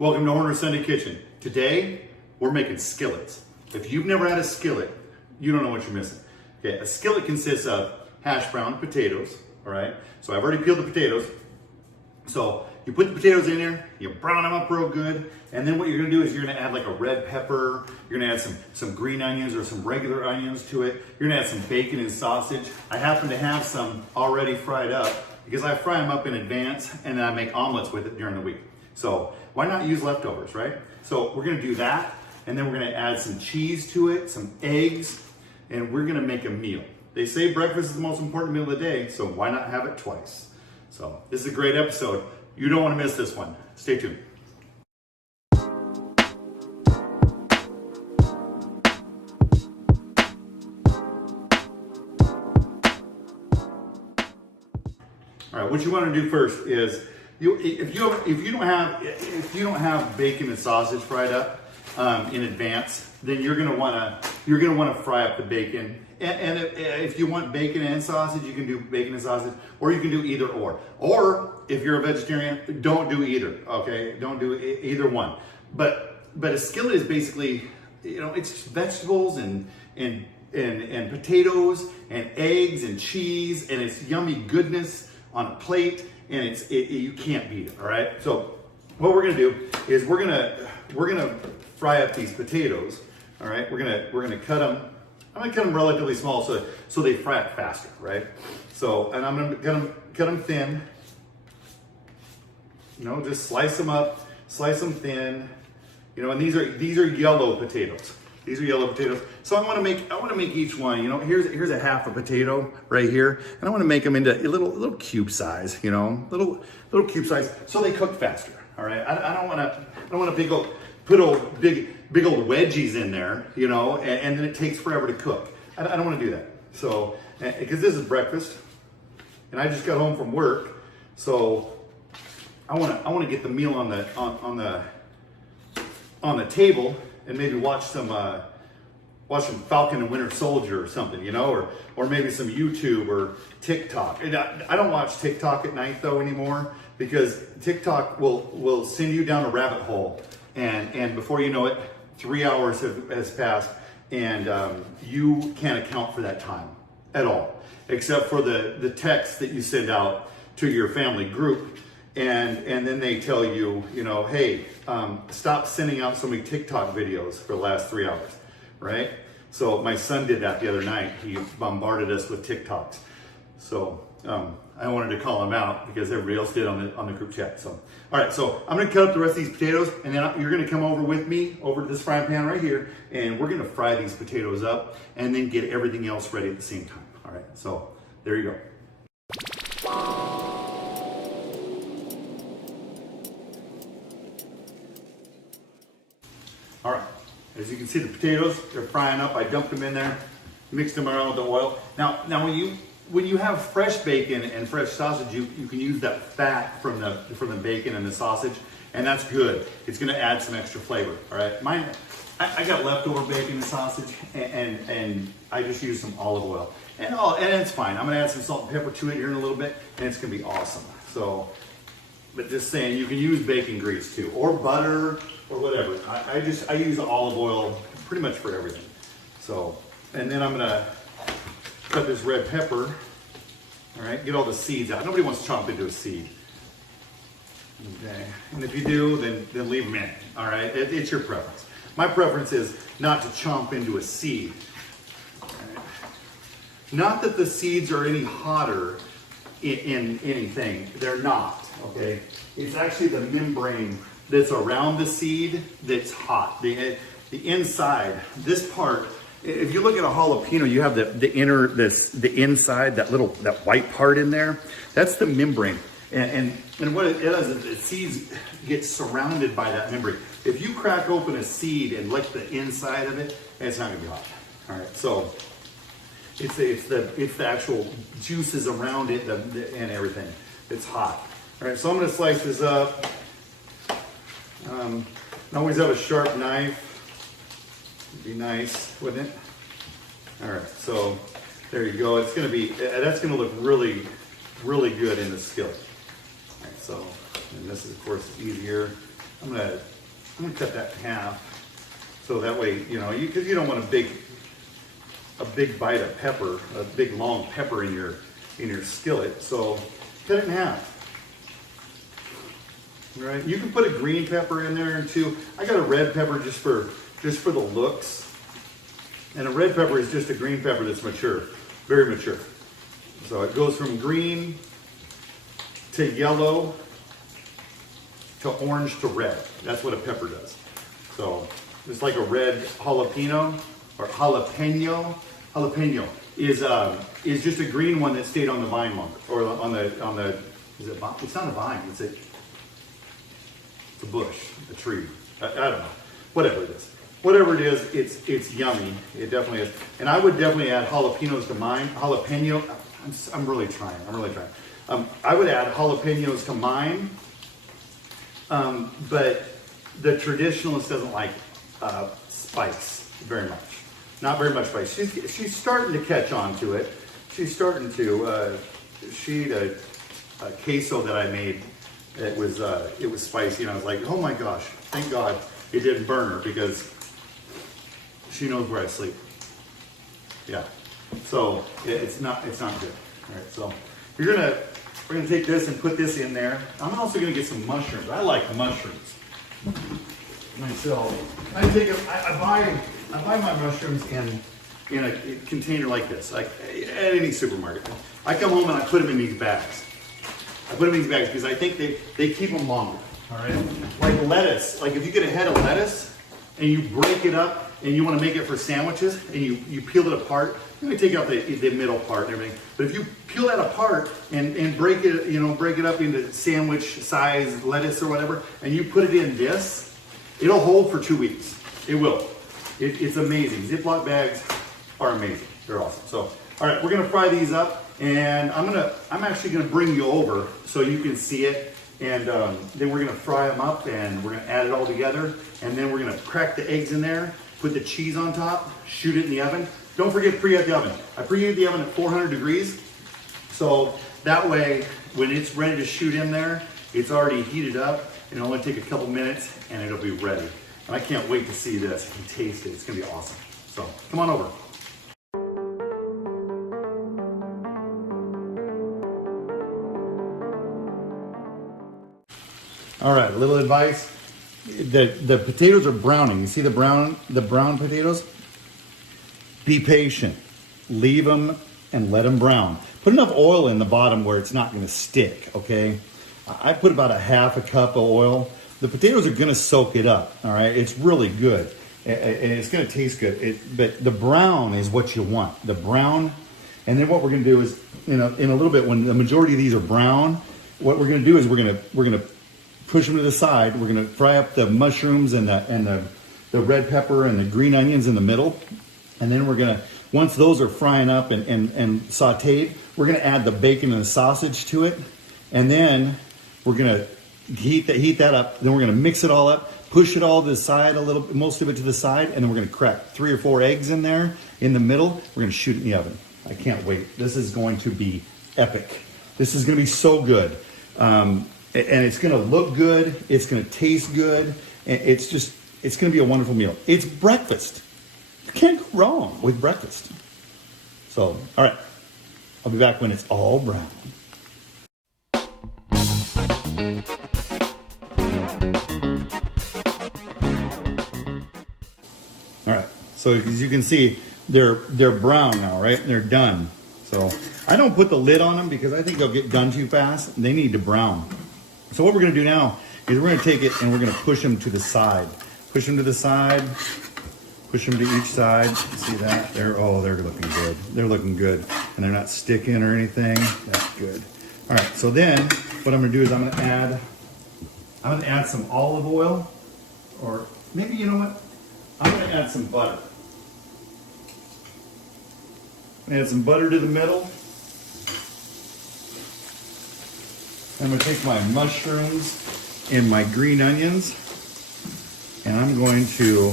Welcome to Horner Sunday Kitchen. Today, we're making skillets. If you've never had a skillet, you don't know what you're missing. Okay, a skillet consists of hash brown potatoes, all right? So I've already peeled the potatoes. So you put the potatoes in there, you brown them up real good, and then what you're gonna do is you're gonna add like a red pepper, you're gonna add some green onions or some regular onions to it, you're gonna add some bacon and sausage. I happen to have some already fried up because I fry them up in advance and then I make omelets with it during the week. So why not use leftovers, right? So we're gonna do that, and then we're gonna add some cheese to it, some eggs, and we're gonna make a meal. They say breakfast is the most important meal of the day, so why not have it twice? So this is a great episode. You don't wanna miss this one. Stay tuned. All right, what you wanna do first is, if you don't have bacon and sausage fried up in advance, then you're gonna wanna fry up the bacon. And if you want bacon and sausage, you can do bacon and sausage, or you can do either or. Or if you're a vegetarian, don't do either. Okay, don't do either one. But a skillet is basically, it's vegetables and potatoes and eggs and cheese, and it's yummy goodness on a plate, and you can't beat it. All right. So what we're gonna do is we're gonna fry up these potatoes. All right. We're gonna cut them. I'm gonna cut them relatively small so they fry up faster, right? So, and I'm gonna cut them thin. Just slice them up, slice them thin. And these are yellow potatoes. These are yellow potatoes. So I want to make each one. Here's a half a potato right here, and I want to make them into a little cube size. Little cube size, so they cook faster. All right. I don't want to put big old wedgies in there. And then it takes forever to cook. I don't want to do that. So because this is breakfast, and I just got home from work, so I want to get the meal on the table, and maybe watch some Falcon and Winter Soldier or something, or maybe some YouTube or TikTok. And I don't watch TikTok at night though anymore, because TikTok will send you down a rabbit hole, and before you know it, 3 hours has passed, and you can't account for that time at all, except for the text that you send out to your family group. And then they tell you, hey, stop sending out so many TikTok videos for the last 3 hours, right? So my son did that the other night. He bombarded us with TikToks. So I wanted to call him out because everybody else did on the group chat. So, all right, so I'm gonna cut up the rest of these potatoes, and then you're gonna come over with me over to this frying pan right here, and we're gonna fry these potatoes up and then get everything else ready at the same time. All right, so there you go. All right, as you can see, the potatoes, they're frying up. I dumped them in there, mixed them around with the oil. Now when you have fresh bacon and fresh sausage, you can use that fat from the bacon and the sausage, and that's good. It's gonna add some extra flavor, all right? I got leftover bacon and sausage, and I just used some olive oil. And it's fine. I'm gonna add some salt and pepper to it here in a little bit, and it's gonna be awesome. So, but just saying, you can use bacon grease too, or butter, or whatever. I use olive oil pretty much for everything. So, and then I'm gonna cut this red pepper, all right, get all the seeds out. Nobody wants to chomp into a seed. Okay, and if you do, then leave them in, all right? It's your preference. My preference is not to chomp into a seed. All right? Not that the seeds are any hotter in anything. They're not, okay? It's actually the membrane that's around the seed that's hot. The inside, this part, if you look at a jalapeno, you have the inside, that white part in there. That's the membrane. And what it does is the seeds get surrounded by that membrane. If you crack open a seed and lick the inside of it, it's not gonna be hot. All right, so it's the actual juices around it and everything. It's hot. All right, so I'm gonna slice this up. I always have a sharp knife. It'd be nice, wouldn't it? All right, so there you go. It's gonna be, that's gonna look really, really good in the skillet. All right, so, and this is of course easier. I'm gonna cut that in half. So that way, you know, because you don't want a big bite of pepper, a big long pepper in your skillet. So cut it in half. All right. You can put a green pepper in there too. I got a red pepper just for the looks. And a red pepper is just a green pepper that's mature, very mature. So it goes from green to yellow to orange to red. That's what a pepper does. So it's like a red jalapeno or jalapeno. Jalapeno is just a green one that stayed on the vine longer, or on the is it vine? It's not a vine. It's a bush, a tree. I don't know. Whatever it is. Whatever it is, it's yummy. It definitely is. And I would definitely add jalapenos to mine. Jalapeno. I'm really trying. I would add jalapenos to mine. But the traditionalist doesn't like spice very much. Not very much spice. She's starting to catch on to it. She's starting to. She ate a queso that I made. It was spicy, and I was like, oh my gosh, thank God it didn't burn her, because she knows where I sleep. Yeah. So it's not good. All right. So we're gonna take this and put this in there. I'm also gonna get some mushrooms. I like mushrooms myself. I buy my mushrooms in a container like this, like at any supermarket. I come home and I put them in these bags. Because I think they keep them longer. All right. Like lettuce. Like if you get a head of lettuce and you break it up and you want to make it for sandwiches and you peel it apart, you may take out the middle part and everything. But if you peel that apart and break it up into sandwich size lettuce or whatever, and you put it in this, it'll hold for 2 weeks. It will. It's amazing. Ziploc bags are amazing. They're awesome. So, all right, we're gonna fry these up, and I'm actually gonna bring you over so you can see it. And then we're gonna fry them up, and we're gonna add it all together, and then we're gonna crack the eggs in there, put the cheese on top, shoot it in the oven. Don't forget to preheat the oven. I preheated the oven at 400 degrees, so that way when it's ready to shoot in there, it's already heated up, and it'll only take a couple minutes, and it'll be ready. And I can't wait to see this and taste it. It's gonna be awesome. So come on over. All right, a little advice. The potatoes are browning. You see the brown potatoes? Be patient. Leave them and let them brown. Put enough oil in the bottom where it's not going to stick, okay? I put about a half a cup of oil. The potatoes are going to soak it up, all right? It's really good. And it's going to taste good. But the brown is what you want. The brown. And then what we're going to do is, in a little bit, when the majority of these are brown, what we're going to do is we're going to push them to the side. We're going to fry up the mushrooms and the red pepper and the green onions in the middle. And then we're going to, once those are frying up and sauteed, we're going to add the bacon and the sausage to it. And then we're going to heat that up. Then we're going to mix it all up, push it all to the side, most of it to the side. And then we're going to crack 3 or 4 eggs in there in the middle. We're going to shoot it in the oven. I can't wait. This is going to be epic. This is going to be so good. And it's going to look good. It's going to taste good. And it's going to be a wonderful meal. It's breakfast. You can't go wrong with breakfast. So, all right. I'll be back when it's all brown. All right. So as you can see, they're brown now, right? They're done. So I don't put the lid on them because I think they'll get done too fast. They need to brown. So what we're going to do now is we're going to take it and we're going to push them to the side. Push them to the side. Push them to each side. You see that? They're looking good. They're looking good. And they're not sticking or anything. That's good. All right. So then what I'm going to do is I'm going to add some olive oil, or maybe, you know what? I'm going to add some butter. Add some butter to the middle. I'm going to take my mushrooms and my green onions, and I'm going to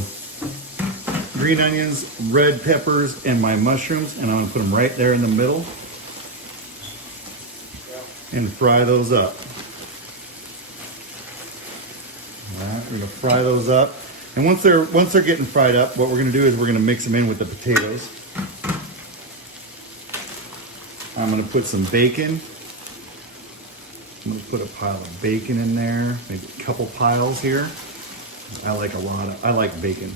green onions, red peppers, and my mushrooms, and I'm going to put them right there in the middle and fry those up. All right, we're gonna fry those up. And once they're getting fried up, what we're gonna do is we're gonna mix them in with the potatoes. I'm gonna put some bacon. I'm gonna put a pile of bacon in there, maybe a couple piles here. I like bacon,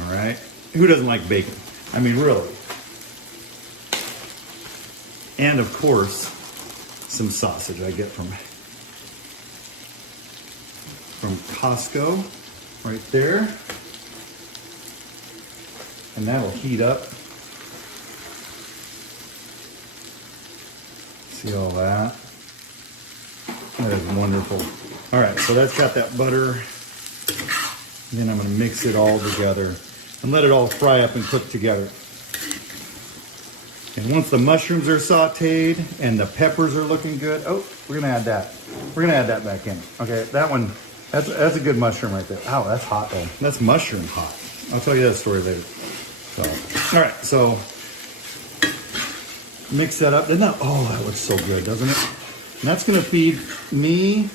all right? Who doesn't like bacon? I mean, really. And of course, some sausage I get from Costco, right there. And that'll heat up. See all that? That is wonderful. All right, so that's got that butter. And then I'm gonna mix it all together and let it all fry up and cook together. And once the mushrooms are sauteed and the peppers are looking good, oh, we're gonna add that. We're gonna add that back in. Okay, that one, that's a good mushroom right there. Ow, that's hot though. That's mushroom hot. I'll tell you that story later. So, all right, so mix that up. Oh, that looks so good, doesn't it? And that's gonna feed me.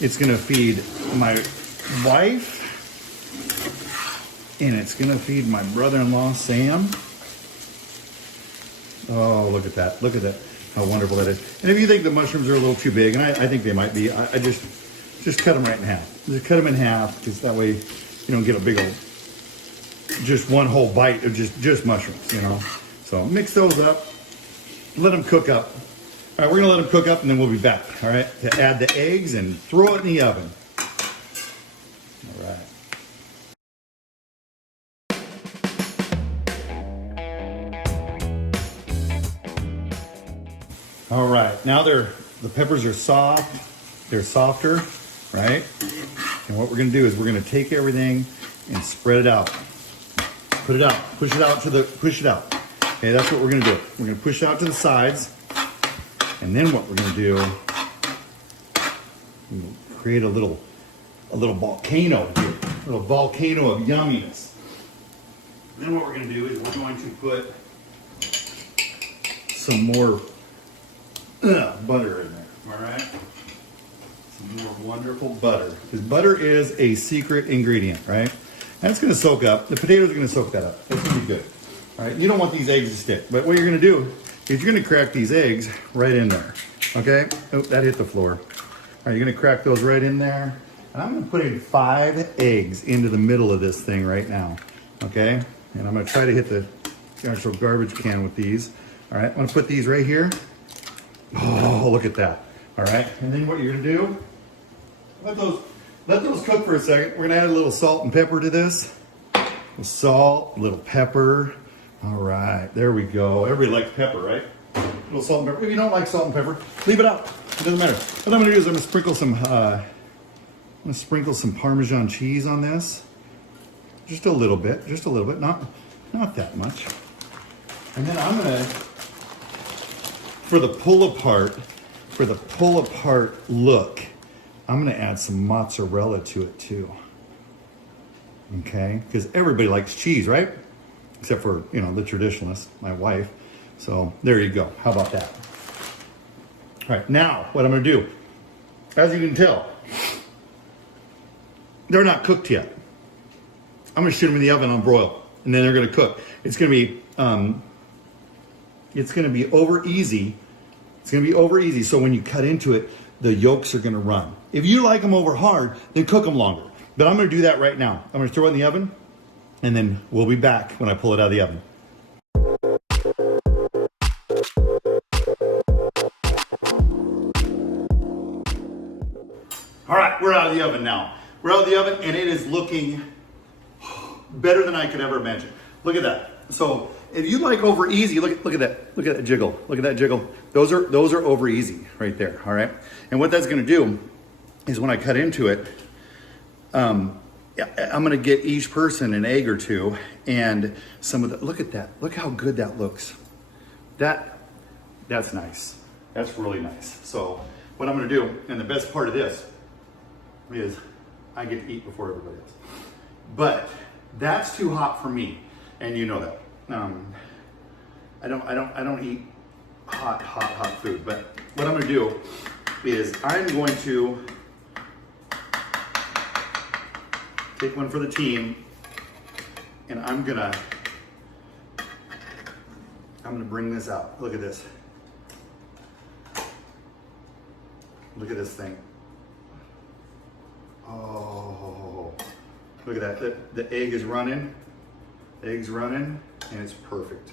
It's gonna feed my wife. And it's gonna feed my brother-in-law, Sam. Oh, look at that. Look at that. How wonderful that is. And if you think the mushrooms are a little too big, and I think they might be, I just cut them right in half. Just cut them in half, because that way you don't get a big old, just one whole bite of just mushrooms, you know. So mix those up, let them cook up. All right, we're gonna let them cook up and then we'll be back, all right, to add the eggs and throw it in the oven. All right. All right, now the peppers are soft, they're softer, right? And what we're gonna do is we're gonna take everything and spread it out. Put it out, push it out. Okay, that's what we're gonna do. We're gonna push it out to the sides. And then what we're gonna do, we're gonna create a little volcano here, a little volcano of yumminess. And then what we're gonna do is we're going to put some more butter in there, all right? Some more wonderful butter. Because butter is a secret ingredient, right? And it's gonna soak up, the potatoes are gonna soak that up. It's gonna be good, all right? You don't want these eggs to stick, but what you're gonna do is you're gonna crack these eggs right in there, okay? Oh, that hit the floor. All right, you're gonna crack those right in there. And I'm gonna put in 5 eggs into the middle of this thing right now, okay? And I'm gonna try to hit the actual garbage can with these. All right, I'm gonna put these right here. Oh, look at that. All right, and then what you're gonna do, let those cook for a second. We're gonna add a little salt and pepper to this. A little salt, a little pepper. All right, there we go. Everybody likes pepper, right? A little salt and pepper. If you don't like salt and pepper, leave it out. It doesn't matter. What I'm gonna do is I'm gonna sprinkle some Parmesan cheese on this. Just a little bit, not that much. And then I'm gonna, for the pull apart look, I'm gonna add some mozzarella to it too. Okay, because everybody likes cheese, right? Except for, you know, the traditionalist, my wife. So there you go. How about that? All right, now what I'm gonna do, as you can tell, they're not cooked yet. I'm gonna shoot them in the oven on broil, and then they're gonna cook. It's gonna be over easy. It's gonna be over easy. So when you cut into it, the yolks are gonna run. If you like them over hard, then cook them longer. But I'm gonna do that right now. I'm gonna throw it in the oven, and then we'll be back when I pull it out of the oven. All right, we're out of the oven now. We're out of the oven, and it is looking better than I could ever imagine. Look at that. So if you like over easy, look at that jiggle. Look at that jiggle. Those are over easy right there. All right. And what that's going to do is when I cut into it, I'm going to get each person an egg or two, and some of the, look at that. Look how good that looks. That's nice. That's really nice. So what I'm going to do, and the best part of this is I get to eat before everybody else. But that's too hot for me, and you know that. I don't eat hot food. But what I'm going to do is I'm going to take one for the team, and I'm gonna bring this out. Look at this. Look at this thing. Oh, look at that. The egg is running. The egg's running, and it's perfect.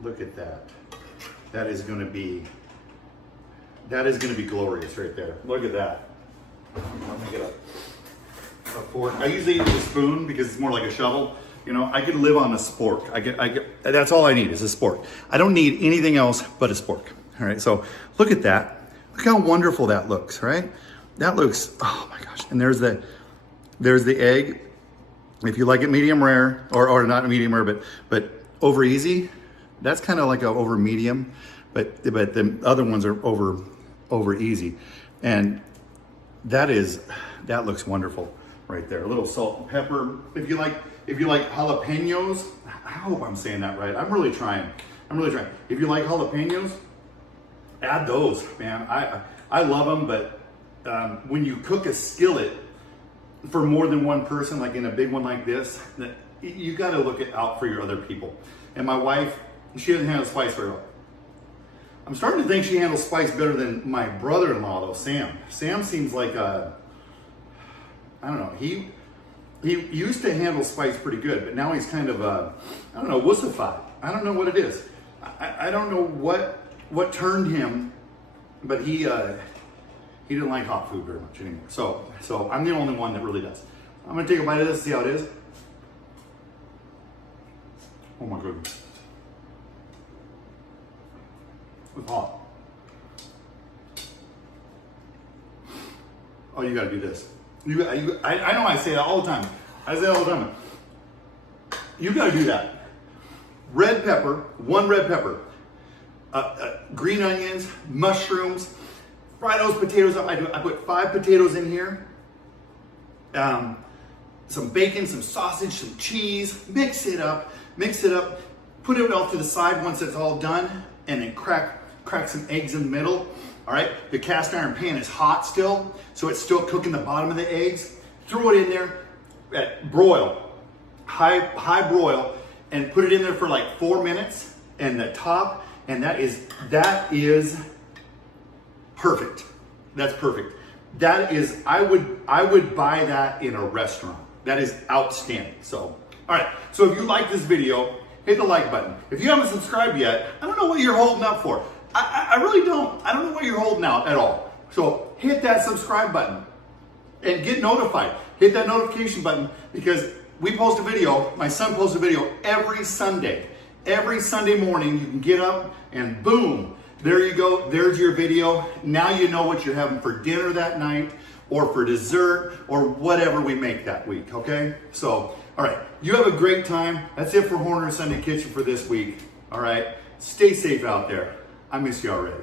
Look at that. That is gonna be glorious right there. Look at that. I'm gonna get a fork. I usually use a spoon because it's more like a shovel. You know, I could live on a spork. That's all I need is a spork. I don't need anything else but a spork. All right, so look at that. Look how wonderful that looks, right? That looks, oh my gosh. And there's the egg. If you like it medium rare, or not medium rare, but over easy, that's kind of like a over medium, but the other ones are over easy. And that looks wonderful right there. A little salt and pepper. If you like jalapenos, I hope I'm saying that right. I'm really trying. If you like jalapenos, add those, man. I love them, but when you cook a skillet for more than one person, like in a big one like this, you got to look out for your other people. And my wife, she doesn't handle spice very well. I'm starting to think she handles spice better than my brother-in-law, though, Sam. Sam seems like I don't know. He used to handle spice pretty good, but now he's kind of I don't know, wussified. I don't know what it is. I don't know what turned him, but he didn't like hot food very much anymore. So I'm the only one that really does. I'm gonna take a bite of this, see how it is. Oh my goodness. It's hot. Oh, you gotta do this. I know I say that all the time. I say that all the time. You gotta do that. Red pepper, one red pepper, green onions, mushrooms, fry those potatoes up. I put 5 potatoes in here, some bacon, some sausage, some cheese, mix it up, put it off to the side once it's all done, and then crack some eggs in the middle. All right, the cast iron pan is hot still, so it's still cooking the bottom of the eggs. Throw it in there, broil, high broil, and put it in there for like 4 minutes, and the top, and that is perfect. That's perfect. That is, I would buy that in a restaurant. That is outstanding. So, all right. So if you like this video, hit the like button. If you haven't subscribed yet, I don't know what you're holding up for. I really don't. I don't know what you're holding out at all. So hit that subscribe button and get notified. Hit that notification button because we post a video, my son posts a video every Sunday. Every Sunday morning you can get up and boom, there you go. There's your video. Now you know what you're having for dinner that night or for dessert or whatever we make that week, okay? So, all right, you have a great time. That's it for Horner Sunday Kitchen for this week, all right? Stay safe out there. I miss you already.